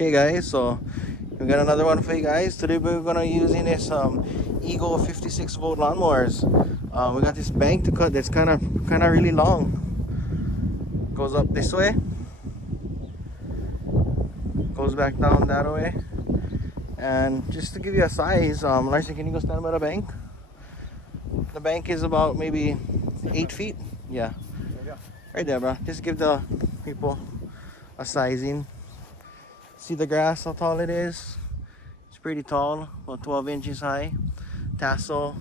Okay guys, so we got another one for you guys. Today we're gonna using this Eagle 56 volt lawnmowers. We got this bank to cut that's kind of really long. Goes up this way, goes back down that way, and just to give you a size, Larson, can you go stand by the bank? The bank is about maybe 8 feet. Yeah, right there, bro. Just give the people a sizing. See the grass, how tall it is? It's pretty tall, about 12 inches high. Tassel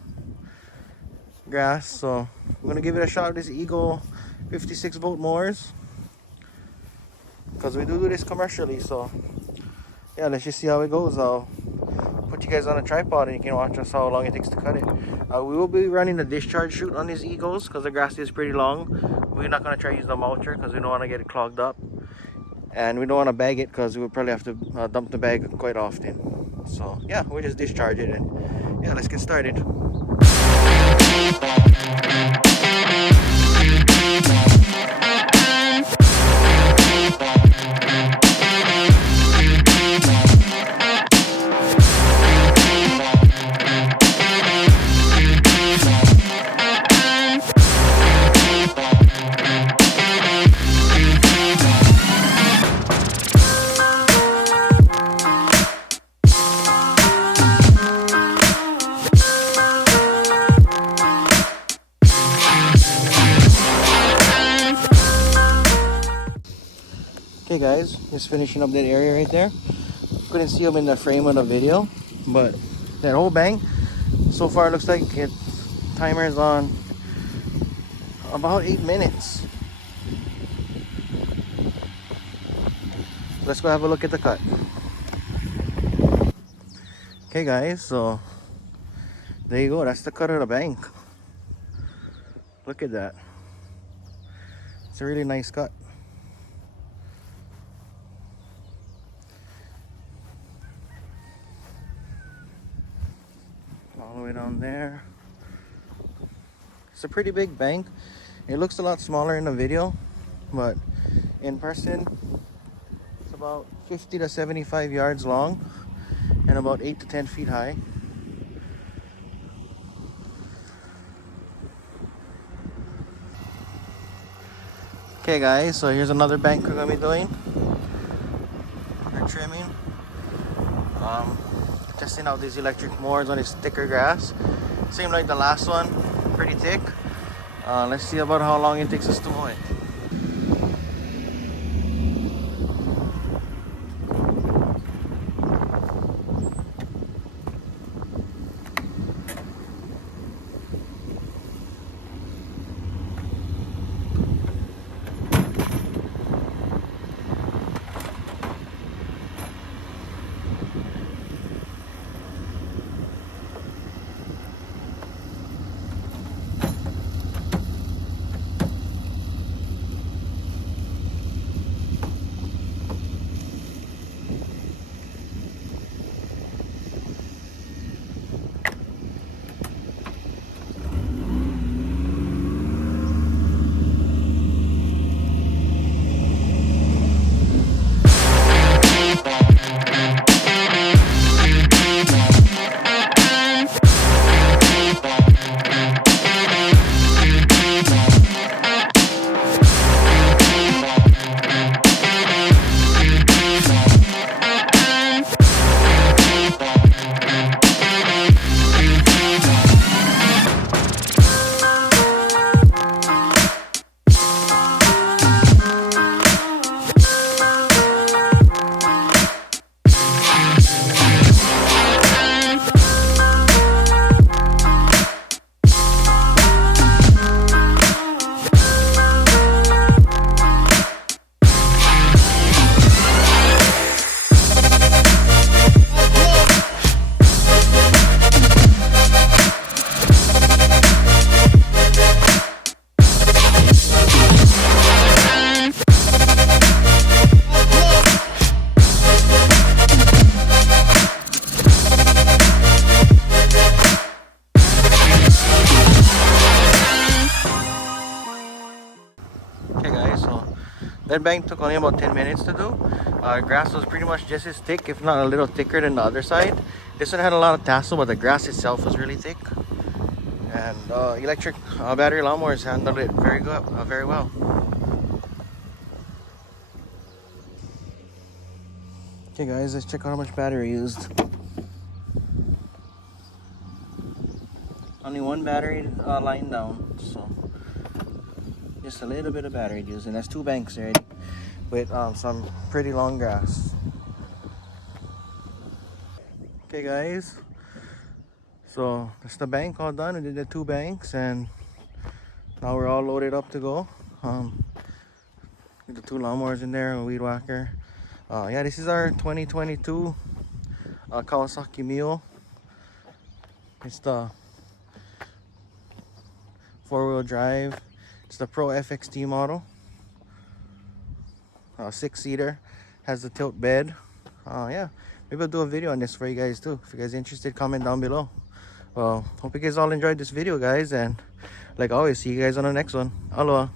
grass. So I'm gonna give it a shot with this Eagle 56 volt mowers, because we do this commercially. So yeah, let's just see how it goes. I'll put you guys on a tripod and you can watch us how long it takes to cut it. We will be running a discharge chute on these Eagles because the grass is pretty long. We're not gonna try to use the mulcher because we don't want to get it clogged up, and we don't want to bag it because we will probably have to dump the bag quite often. So yeah, we just discharge it, and yeah, let's get started. Okay guys, just finishing up that area right there. Couldn't see them in the frame of the video, but that whole bank so far it looks like it timer's on about 8 minutes. Let's go have a look at the cut. Okay guys, so there you go, that's the cut of the bank. Look at that. It's a really nice cut. All the way down there. It's a pretty big bank. It looks a lot smaller in the video, but in person it's about 50 to 75 yards long and about 8 to 10 feet high. Okay guys, so here's another bank we're gonna be doing. We're trimming. Testing out these electric mowers on this thicker grass. Same like the last one, pretty thick. Let's see about how long it takes us to mow it. That bank took only about 10 minutes to do. Grass was pretty much just as thick, if not a little thicker than the other side. This one had a lot of tassel, but the grass itself was really thick. And electric battery lawnmowers handled it very good, very well. Okay guys, let's check out how much battery used. Only one battery line down, so just a little bit of battery used, and that's 2 banks already with some pretty long grass. Okay guys, so that's the bank all done. We did the 2 banks, and now we're all loaded up to go. With the 2 lawnmowers in there, a weed whacker. Yeah, this is our 2022 Kawasaki Mio. It's the 4-wheel drive. It's the Pro FXT model. 6-seater. Has the tilt bed. Yeah, maybe I'll do a video on this for you guys too. If you guys are interested, comment down below. Well, hope you guys all enjoyed this video, guys, and like always, see you guys on the next one. Aloha.